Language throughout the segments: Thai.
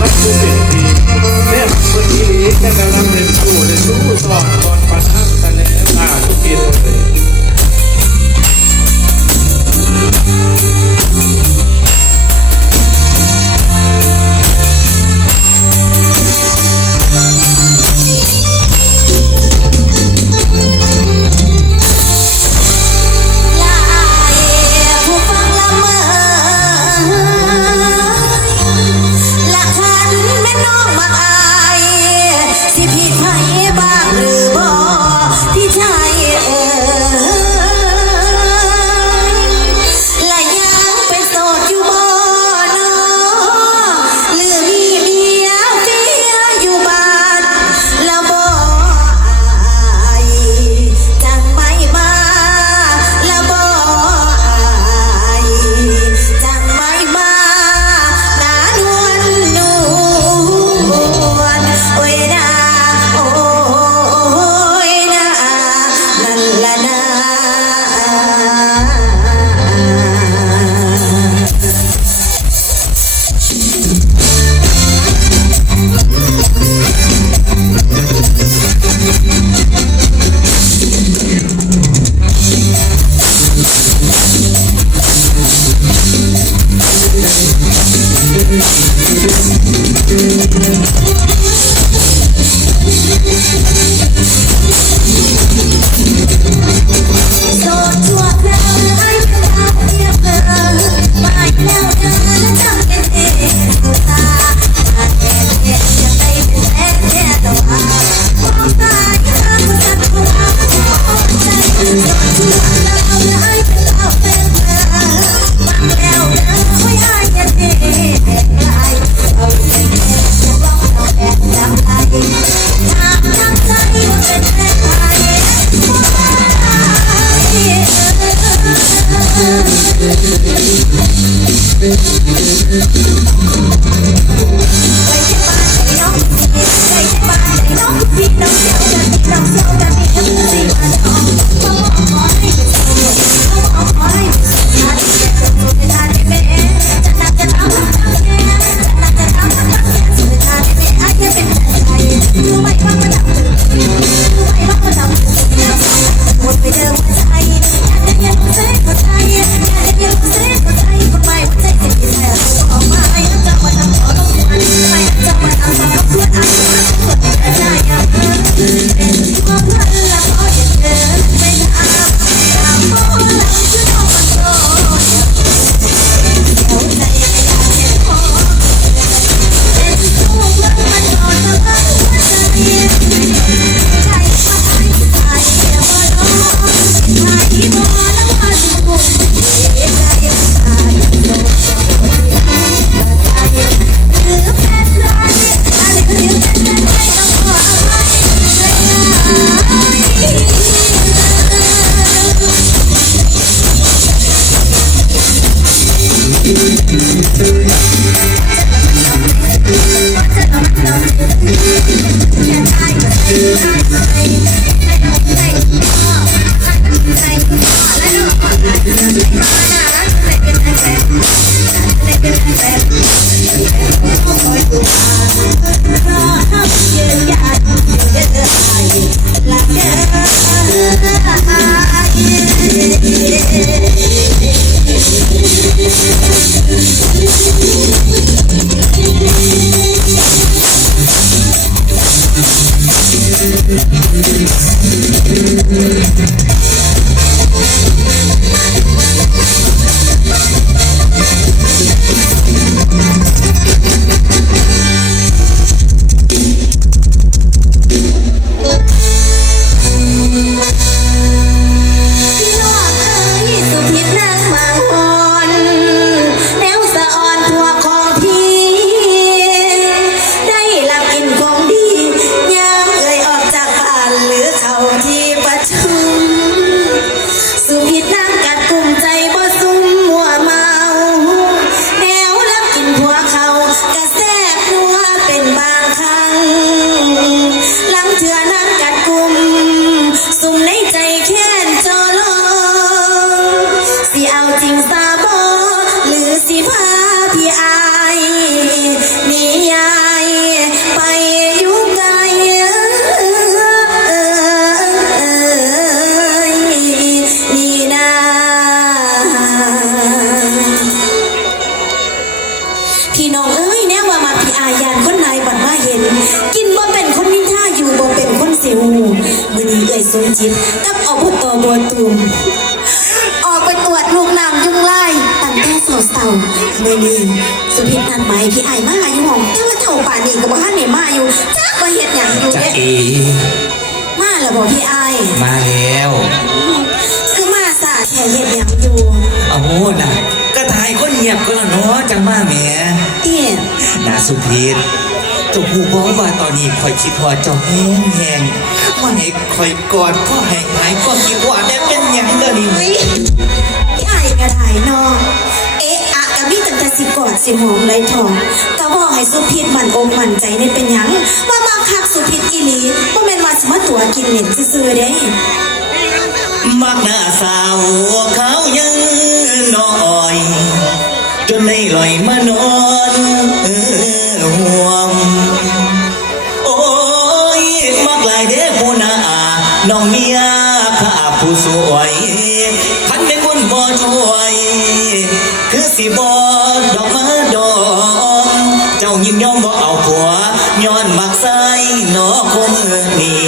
รักกูเป็นปีแม่คนนี้แค่กำลังเรียนรู้เรียนรู้ต่อก่อนปัญหากันในหน้าทุกปีเลย again. Yeah. พี่น้องเอ้ยแน่ว่ามาพี่อายยานคนนายบัดมาเห็น กินบ่เป็นคนนินท่าอยู่บ่เป็นคนเสียวหูมื้อนี้เอ้ยสมจิตกับอบตบัวตูมออกไปตรวจลูกน้ำยุงไล่ตั้งแต่เสาๆมื้อนี้สุพิษนัดหมายพี่อายมาอยู่ห้องแต่ว่าเท่าป่านนี้ก็บ่ทันได้มาอยู่จักว่าเฮ็ดหยังอยู่จะเด้เอมาแล้วบ่พี่อายมา นาสุพีษเจ้าผู้บอกว่าตอนนี้คอยคิดว่าเจ้าแห้งแห้งว่าให้คอยกอดพ่อแห้งหายก็คิดว่าได้เป็นหยังเด้อนี่เฮ้ยพี่ไอ้กระถ่ายนอกเอ๊ะอะกะมีตั้งแต่สิกอดสิหอมไรทองก็บอกให้สุพิษมันอกมันใจในเป็นหยังว่ามาคักสุพิษอีหลีบ่แม่นว่าสิมาตัวกินเหม็นซื่อๆเด้มักหน้าสาวเขายังน้อย จนได้ลอยมานอน น้องเมียข้าผู้สวยพันเป็นบุญบ่ช่วย คือสิบอดอกมาดอก เจ้ายินยอมบ่เอาผัว ย้อนมักใส่นอคงนี่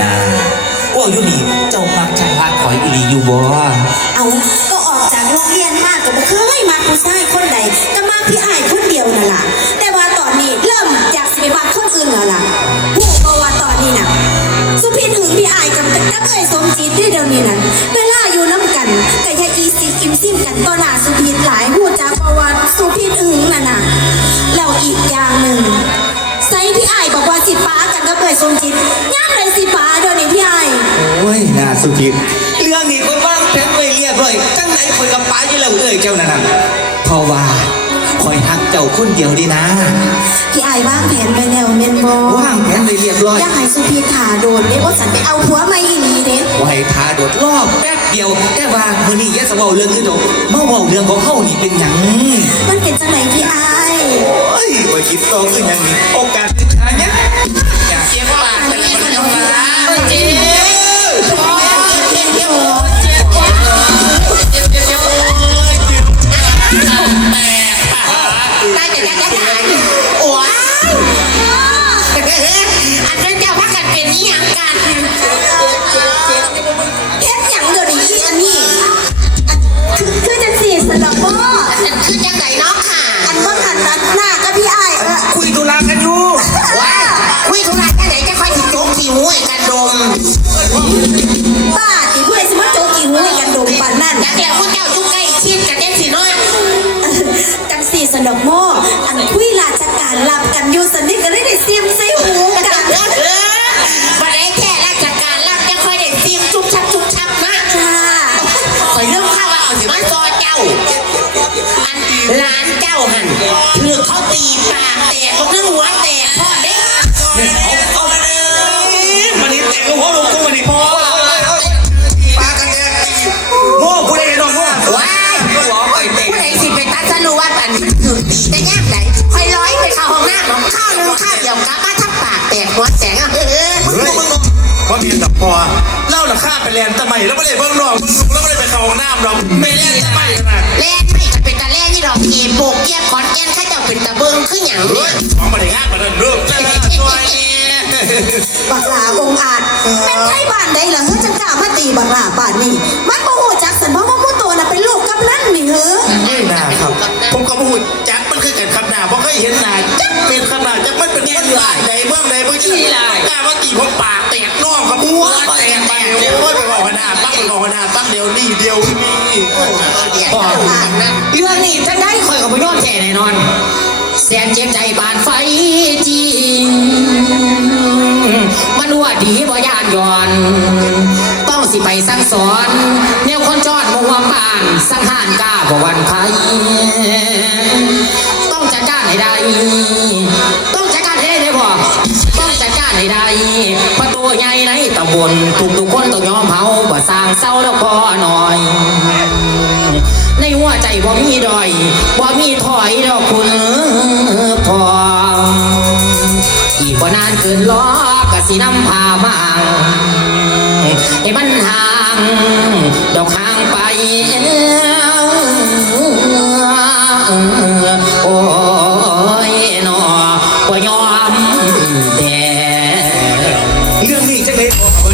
นาว่าอยู่นี่เจ้ามักชายพาคอยอีลีอยู่บ่ เอา ก็ออกจากโรงเรียนมาก็บ่เคย หึงพี่อายกับกับเอ้ยสมจิตด้วยเดี๋ยวนี้นั่นเวลาอยู่น้ำกันก็อย่าอีซิกิมซิมกันต่อหน้าสุพิษหลายหูจากประวัติสุพิษหึงน่ะนะแล้วอีกอย่างหนึ่งใส่พี่ไอบอกว่าสิป้ากันกับเอ้ยสมจิตย่ามเลยสิป้าเดี๋ยวนี้พี่ไอโอ้ยน่าสุขิตเรื่องนี้คนว่างแผนไว้เรียบร้อยจังไหนคอยกับป้าอยู่แล้วเอ้ยเจ้านั่นน่ะเพราะว่า คอยหักเจ้าคนเดียวดีนะพี่อายว่างแผนไปแล้วเมนบอว่างแผนไว้เรียบร้อยอยากให้สุพิษขาโดนเด้ว่าสันไปเอาผัวมาอีหลีเด้ไว้ทาโดดรอบแป๊บเดียวแต่ว่ามื้อนี้อย่าสเว้าเรื่องอื่นดอกมาเว้าเรื่องของเฮานี่เป็นหยังมันเป็นจังไหนพี่อายโอ้ยบ่คิดโตขึ้นหยังนี่โอกาส บ้าที่เพื่อนสมัครโจกกี่หูให้กันดมปันนั่นจักแล้วพวกเจ้าจุกใกล้ชิดกัน ล่าหลักข้าไปเรียนทำไมแล้วไม่ได้เบิ่งหรอกแล้วไม่ได้ไปเข้าห้องน้ำหรอกไม่เรียนทำไมนะแล่นไม่จะเป็นตาแล่นี่ดอกเก็บโบกเก็บขอนแก่นข้าเจ้าเป็นตาเบิงขึ้นอย่างเฮ้เนี่ยยของมาได้งานมาเดินเรื่องแล้วตัวนี้บักหลาองค์อาจเป็นไทยบ้านใดล่ะเฮ้ยจังกล้ามาตีบักหลาบ้านนี่มันบ่ฮู้จักสันเพราะว่าผู้ตัวน่ะเป็นลูกกำนันนี่เฮ้อนี่นะครับผมก็พูดจักมันคือกันคำหนาเพราะเคยเห็นหนาจักเป็นคำหนาจักมันเป็นคนหลายใดเมืองใดเมืองที่หลายกล้า ว่าตีผมปากแตกน่องครับหัวแตกไปเดี๋ยวไปบอกขนาดปั้งไปบอกขนาดปั้งเดียวนี่เดียวนี่เรื่องนี้ถ้าได้คอยกับพยอดแท้แน่นอนแสนเจ็บใจปานไฟจริง มันว่าดีบ่ยานย้อน ต้องสิไปสั่งสอน แนวคนจอดมุ่ว่าบ้าน สังหารกล้าบ่วันไผ นทุกทุกคนต้องยอมเผาบ่สร้างเศร้าแล้วพอหน่อย ในหัวใจบ่มีดอยบ่มีถอยดอกคุณพออีกบ่นานเกินล้อกะสีน้ำพามาให้มันห่างดอกห่างไปโอ้ยนอบ่ยอมแดเรื่องนี้จะไม่พอ